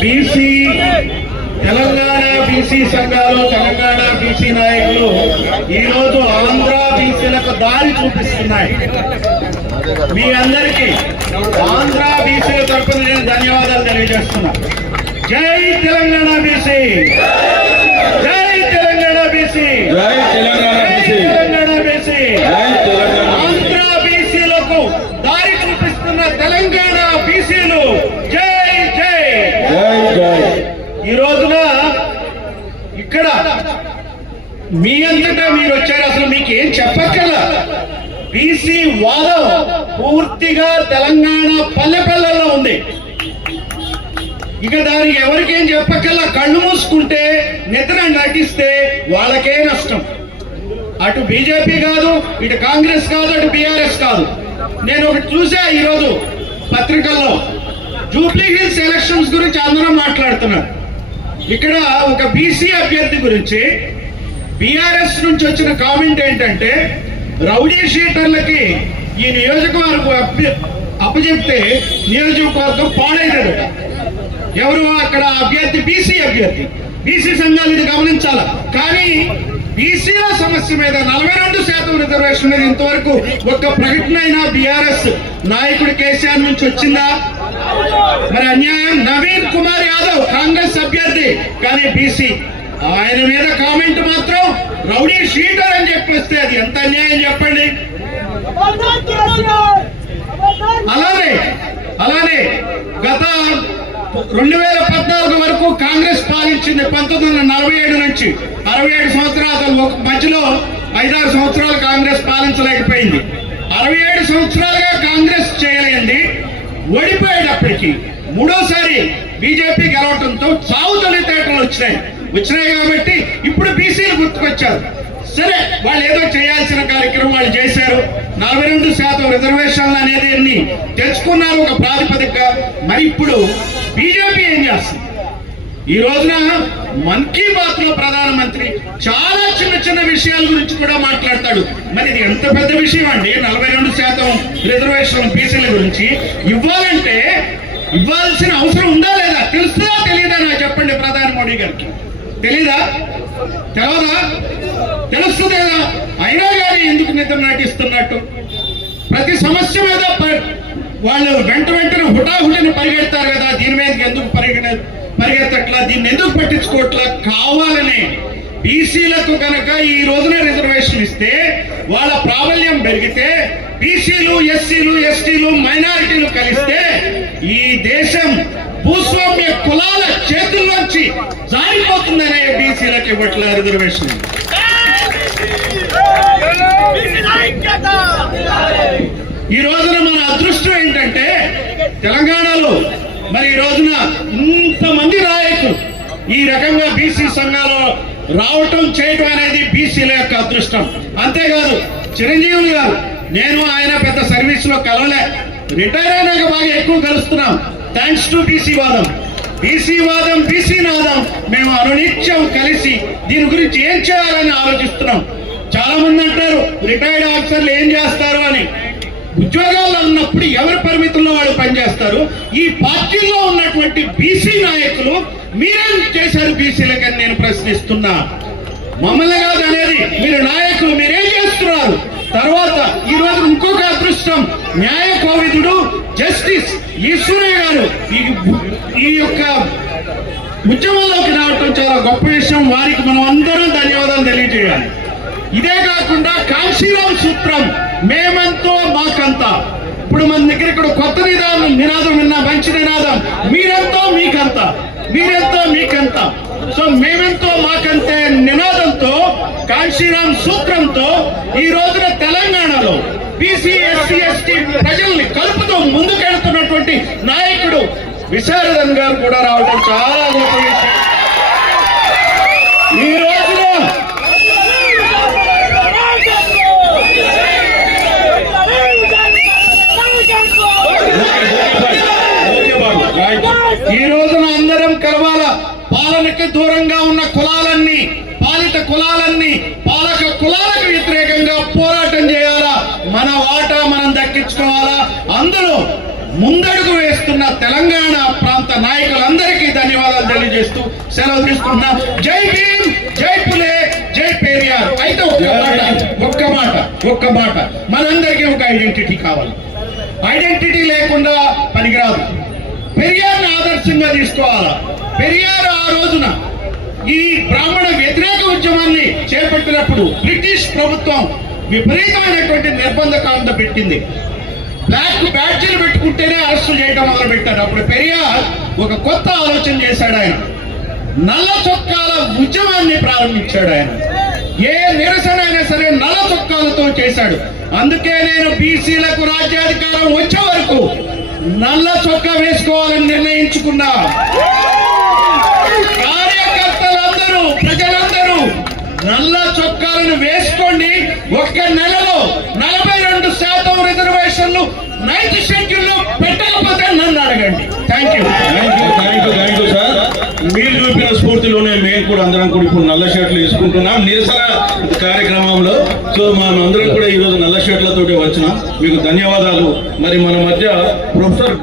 BC Telangana BC సంఘాలు Telangana BC నాయకులు ఈ రోజు ఆంధ్ర బీసీలకు దారి చూపిస్తున్నాయి. మీ అందరికీ ఆంధ్ర బీసీల తరఫున నేను ధన్యవాదాలు తెలియజేస్తున్నా. జై తెలంగాణ బీసీ! జై తెలంగాణ బీసీ! జై బీసీ తెలంగాణ బీసీ జై తెలంగాణ ఆంధ్ర బీసీలకు దారి చూపిస్తున్న తెలంగాణ బీసీలు జై జై జై జై ఈ రోజున ఇక్కడ మీ అంతటా మీరు వచ్చారు. అసలు మీకు ఏం చెప్పక్కల బీసీ వాదం పూర్తిగా తెలంగాణ పల్లె పల్లెల్లో ఉంది. ఇక దానికి ఎవరికేం చెప్పక్కల్లా కళ్ళు మూసుకుంటే నిద్ర నటిస్తే వాళ్ళకే నష్టం. అటు బీజేపీ కాదు ఇటు కాంగ్రెస్ కాదు అటు బీఆర్ఎస్ కాదు. నేను ఒకటి చూసా ఈరోజు పత్రికల్లో. జూబ్లీ హిల్స్ ఎలక్షన్స్ గురించి అందరం మాట్లాడుతున్నారు ఇక్కడ ఒక బీసీ అభ్యర్థి గురించి బీఆర్ఎస్ నుంచి వచ్చిన కామెంట్ ఏంటంటే రౌడీ షీటర్లకి ఈ నియోజకవర్గం అప్పచెప్తే నియోజకవర్గం పాడైనదట ఎవరు అక్కడ అభ్యర్థి? బీసీ అభ్యర్థి. బీసీ సంఘాలు ఇది గమనించాల? కానీ బీసీల సమస్య మీద నలభై రెండు శాతం రిజర్వేషన్ మీద ఇంతవరకు. ఒక్క ప్రకటన అయినా బీఆర్ఎస్ నాయకుడు కేసీఆర్ నుంచి వచ్చిందా? మరి అన్యాయం నవీన్ కుమార్ యాదవ్ కాంగ్రెస్ అభ్యర్థి కానీ బీసీ. ఆయన మీద కామెంట్ మాత్రం రౌడీ షీటర్ అని చెప్పేస్తే అది ఎంత అన్యాయం చెప్పండి. అలానే అలానే గత రెండు వేల పద్నాలుగు వరకు కాంగ్రెస్ పాలించింది పంతొమ్మిది వందల నలభై ఏడు నుంచి అరవై ఏడు సంవత్సరాలు మధ్యలో ఐదారు సంవత్సరాలు కాంగ్రెస్ పాలించలేకపోయింది. అరవై ఏడు సంవత్సరాలుగా కాంగ్రెస్ చేయలేంది ఓడిపోయేటప్పటికి మూడోసారి బీజేపీ గెలవటంతో చావు తొలితేటలు వచ్చినాయి. వచ్చినాయి కాబట్టి ఇప్పుడు బీసీలు గుర్తుకొచ్చారు. సరే వాళ్ళు ఏదో చేయాల్సిన కార్యక్రమం వాళ్ళు చేశారు. నలభై రెండు శాతం రిజర్వేషన్లు అనేది తెచ్చుకున్నారు ఒక ప్రాతిపదిక మరి ఇప్పుడు బీజేపీ ఏం చేస్తుంది? ఈ రోజున మన్ కీ బాత్లో ప్రధానమంత్రి చాలా చిన్న చిన్న విషయాల గురించి కూడా మాట్లాడతాడు. మరి ఇది ఎంత పెద్ద విషయం అండి? నలభై రెండు శాతం రిజర్వేషన్ బీసీల గురించి. ఇవ్వాలంటే ఇవ్వాల్సిన అవసరం ఉందా లేదా? తెలుస్తుందా తెలియదా నాకు? చెప్పండి ప్రధాని మోడీ గారికి. తెలీదా? తెలవదా? తెలుస్తుందేదా అయినా కానీ ఎందుకు నిద్ర నాటిస్తున్నట్టు? ప్రతి సమస్య మీద ప- వాళ్ళు వెంట వెంటనే హుటాహుటిని పరిగెడతారు కదా దీని మీద ఎందుకు పరిగెడ పరిగెత్తట్లా? దీన్ని ఎందుకు పట్టించుకోవట్లా? కావాలని బీసీలకు కనుక ఈ రోజున రిజర్వేషన్ ఇస్తే వాళ్ళ ప్రాబల్యం పెరిగితే బీసీలు ఎస్సీలు ఎస్టీలు మైనారిటీలు కలిస్తే ఈ దేశం భూస్వామ్య కులాల చేతుల్లోంచి జారిపోతుందనే బీసీలకు ఇవ్వట్ల రిజర్వేషన్. ఈ రోజున మన అదృష్టం ఏంటంటే తెలంగాణలో మరి ఈ రోజున ఇంతమంది నాయకులు ఈ రకంగా బీసీ సంఘాలు రావటం చేయటం అనేది బీసీల యొక్క అదృష్టం. అంతేకాదు చిరంజీవి గారు నేను ఆయన పెద్ద సర్వీస్లో కలవలే. రిటైర్ అయినాక బాగా ఎక్కువ కలుస్తున్నాం. థ్యాంక్స్ టు బీసీ వాదం. బీసీ వాదం బీసీ నాదం మేము అనునిత్యం కలిసి దీని గురించి ఏం చేయాలని ఆలోచిస్తున్నాం. చాలా మంది అంటారు రిటైర్డ్ ఆఫీసర్లు ఏం చేస్తారు అని. ఉద్యోగాల్లో ఉన్నప్పుడు ఎవరి పరిమితుల్లో పనిచేస్తారు. ఈ పార్టీలో ఉన్నటువంటి బీసీ నాయకులు మీరేం చేశారు బీసీలకని నేను ప్రశ్నిస్తున్నా. మమ్మల్ని కాదు అనేది మీరు నాయకులు మీరేం చేస్తున్నారు? తర్వాత ఈ రోజు ఇంకొక అదృష్టం న్యాయ కోవిదుడు జస్టిస్ ఈశ్వరయ్య గారు ఈ ఈ యొక్క ఉద్యమంలోకి రావటం చాలా గొప్ప విషయం. వారికి మనం అందరం ధన్యవాదాలు తెలియజేయాలి. ఇదే కాకుండా కాశీరామ్ సూత్రం మేమంతో మాకంతా. ఇప్పుడు మన దగ్గర ఇక్కడ కొత్త నిదానం నినాదం విన్నా మంచి నినాదం. మీరెంతో మీకంత. మీరెంతో మీకంత. సో మేమెంతో మాకంతే నినాదంతో కాంశీరామ్ సూత్రంతో ఈ రోజున తెలంగాణలో బీసీ ఎస్సీ ఎస్టీ ప్రజల్ని కలుపుతూ ముందుకెళ్తున్నటువంటి నాయకుడు విశారదన్ గారు కూడా రావడం చాలా గొప్ప విషయం. ముందడుగు వేస్తున్న తెలంగాణ ప్రాంత నాయకులందరికీ ధన్యవాదాలు తెలియజేస్తూ సెలవు తీసుకుంటున్నా. జై భీమ్ జై పులే జై పేరియార్. అయితే ఒక్క మాట ఒక్క మాట ఒక్క మాట. మనందరికీ ఒక ఐడెంటిటీ కావాలి. ఐడెంటిటీ లేకుండా పనికిరాదు. పెరియార్ని ఆదర్శంగా తీసుకోవాలా? పెరియార్ ఆ రోజున ఈ బ్రాహ్మణ వ్యతిరేక ఉద్యమాన్ని చేపట్టినప్పుడు బ్రిటిష్ ప్రభుత్వం విపరీతమైనటువంటి నిర్బంధకాండ పెట్టింది. బ్యాక్ బ్యాడ్జీలు పెట్టుకుంటేనే అరెస్టు చేయడం మొదలు పెట్టారు అప్పుడు పెరియార్ ఒక కొత్త ఆలోచన చేశాడు ఆయన. నల్ల చొక్కాల ఉద్యమాన్ని ప్రారంభించాడు ఆయన. ఏ నిరసన అయినా సరే నల్ల చొక్కాలతో చేశాడు. అందుకే నేను బీసీలకు రాజ్యాధికారం వచ్చే వరకు నల్ల చొక్కా వేసుకోవాలని నిర్ణయించుకున్నా. కార్యకర్తలందరూ ప్రజల నల్ల చొక్కాలను వేసుకోండి. ఒక్క నెలలో నలభై రెండు శాతం రిజర్వేషన్లు నైట్ షెడ్యూల్ పెట్టకపోతే నన్ను అడగండి. Thank you thank you thank you thank you sir మీరు చూపిన స్ఫూర్తిలోనే మేము కూడా అందరం కూడా ఇప్పుడు నల్ల షర్ట్లు వేసుకుంటున్నాం. నిరసన కార్యక్రమంలో. సో మనం అందరం కూడా ఈరోజు నల్ల షర్ట్లతోటి వచ్చినాం. మీకు ధన్యవాదాలు. మరి మన మధ్య ప్రొఫెసర్